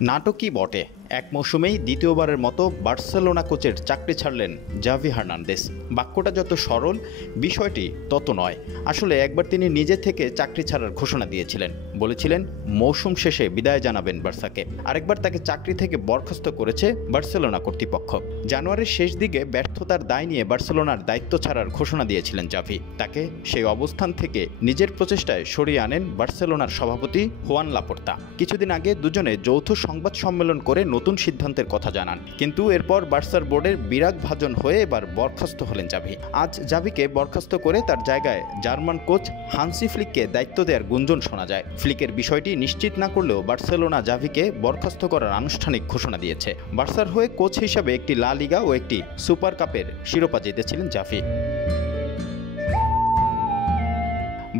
নাটকই বটে, এক মৌসুমেই দ্বিতীয়বারের মতো বার্সেলোনা কোচের চাকরি ছাড়লেন জাভি হার্নান্দেজ। বাক্যটা যত সরল, বিষয়টি তত নয়। আসলে একবার তিনি নিজে থেকে চাকরি ছাড়ার ঘোষণা দিয়েছিলেন, বলেছিলেন মৌসুম শেষে বিদায় জানাবেন বার্সাকে। আরেকবার তাকে চাকরি থেকে বরখাস্ত করেছে বার্সেলোনা কর্তৃপক্ষ। জানুয়ারির শেষ দিকে ব্যর্থতার দায় নিয়ে বার্সেলোনার দায়িত্ব ছাড়ার ঘোষণা দিয়েছিলেন জাভি। তাকে সেই অবস্থান থেকে নিজের প্রচেষ্টায় সরিয়ে আনেন বার্সেলোনার সভাপতি হুয়ান লাপোর্তা। কিছুদিন আগে দুজনে যৌথ সংবাদ সম্মেলন করে নতুন সিদ্ধান্তের কথা জানান, কিন্তু এরপর বার্সার বোর্ডের বিরাগভাজন হয়ে এবার বরখাস্ত হলেন জাভি। আজ জাভিকে বরখাস্ত করে তার জায়গায় জার্মান কোচ হান্সি ফ্লিককে দায়িত্ব দেওয়ার গুঞ্জন শোনা যায়। ফ্লিকের বিষয়টি নিশ্চিত না করলেও বার্সেলোনা জাভিকে বরখাস্ত করার আনুষ্ঠানিক ঘোষণা দিয়েছে। বার্সার হয়ে কোচ হিসাবে একটি লা লিগা ও একটি সুপার কাপের শিরোপা জিতেছিলেন জাভি।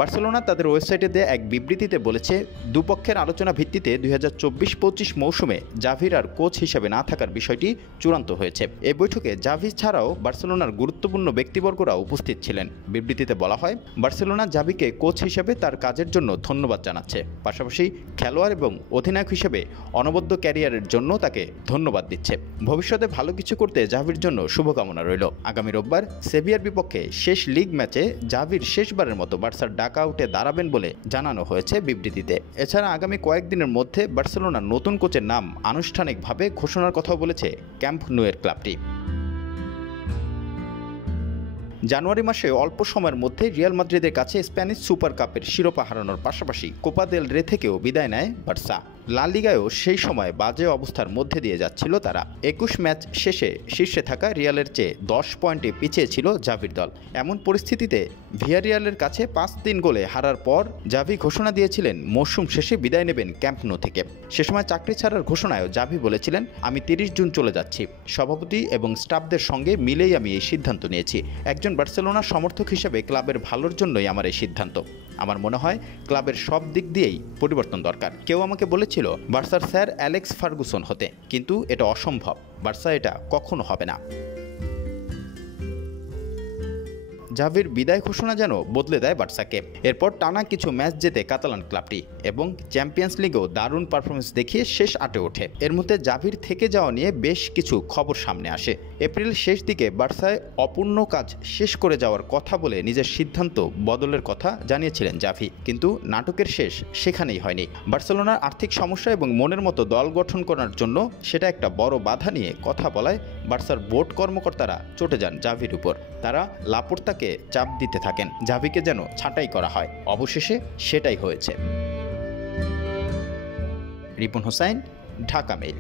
বার্সেলোনা তাদের ওয়েবসাইটে দেয়া এক বিবৃতিতে বলেছে, দুপক্ষের আলোচনা ভিত্তিতে 2024-25 মৌসুমে জাভির আর কোচ হিসেবে না থাকার বিষয়টি চূড়ান্ত হয়েছে। এই বৈঠকে জাভি ছাড়াও বার্সেলোনার গুরুত্বপূর্ণ ব্যক্তিবর্গরা উপস্থিত ছিলেন। বিবৃতিতে বলা হয়, বার্সেলোনা জাভিকে কোচ হিসেবে তার কাজের জন্য ধন্যবাদ জানাচ্ছে, পাশাপাশি খেলোয়াড় এবং অধিনায়ক হিসেবে অনবদ্য ক্যারিয়ারের জন্য তাকে ধন্যবাদ দিচ্ছে। ভবিষ্যতে ভালো কিছু করতে জাভির জন্য শুভকামনা রইল। আগামী রোববার সেভিয়ার বিপক্ষে শেষ লিগ ম্যাচে জাভির শেষবারের মতো বার্সার ডাকআউটে দাঁড়াবেন বলে জানানো হয়েছে বিবৃতিতে। এছাড়া আগামী কয়েকদিনের মধ্যে বার্সেলোনার নতুন কোচের নাম আনুষ্ঠানিকভাবে ঘোষণার কথা বলেছে ক্যাম্প নুয়ের ক্লাবটি। জানুয়ারি মাসে অল্প সময়ের মধ্যে রিয়াল মাদ্রিদের কাছে স্প্যানিশ সুপার কাপের শিরোপা হারানোর পাশাপাশি কোপা দেল রে থেকেও বিদায় নেয় বার্সা। লা লিগায়ও সেই সময় বাজে অবস্থার মধ্যে দিয়ে যাচ্ছিল তারা। 21 ম্যাচ শেষে শীর্ষে থাকা রিয়ালের চেয়ে 10 পয়েন্টে পিছিয়ে ছিল জাভির দল। এমন পরিস্থিতিতে ভিয়ারিয়ালের কাছে 5-3 গোলে হারার পর জাভি ঘোষণা দিয়েছিলেন মৌসুম শেষে বিদায় নেবেন ক্যাম্প নো থেকে। সে সময় চাকরি ছাড়ার ঘোষণায়ও জাভি বলেছিলেন, আমি 30 জুন চলে যাচ্ছি। সভাপতি এবং স্টাফদের সঙ্গে মিলেই আমি এই সিদ্ধান্ত নিয়েছি। একজন বার্সেলোনার সমর্থক হিসেবে ক্লাবের ভালোর জন্যই আমার এই সিদ্ধান্ত। আমার মনে হয় ক্লাবের সব দিক দিয়েই পরিবর্তন দরকার। কেউ আমাকে বলেছিল বার্সার স্যার অ্যালেক্স ফার্গুসন হতে, কিন্তু এটা অসম্ভব। বার্সা এটা কখনো হবে না। জাভির বিদায় ঘোষণা যেন বদলে দেয় বার্সাকে। এরপর টানা কিছু ম্যাচ জেতে কাতালান ক্লাবটি এবং চ্যাম্পিয়ন্স লিগেও দারুণ পারফরমেন্স দেখিয়ে শেষ 8-এ ওঠে। এর মধ্যে জাভির থেকে যাওয়া নিয়ে বেশ কিছু খবর সামনে আসে। এপ্রিল শেষ দিকে বার্সায় অপূর্ণ কাজ শেষ করে যাওয়ার কথা বলে নিজের সিদ্ধান্ত বদলের কথা জানিয়েছিলেন জাভি, কিন্তু নাটকের শেষ সেখানেই হয়নি। বার্সেলোনার আর্থিক সমস্যা এবং মনের মতো দল গঠন করার জন্য সেটা একটা বড় বাধা নিয়ে কথা বলায় বার্সার বোর্ড কর্মকর্তারা চটে যান জাভির উপর। তারা লাপোর্তাকে চাপ দিতে থাকেন জাভিকে যেন ছাঁটাই করা হয়। অবশেষে সেটাই হয়েছে। রিপন হোসাইন, ঢাকা মেইল।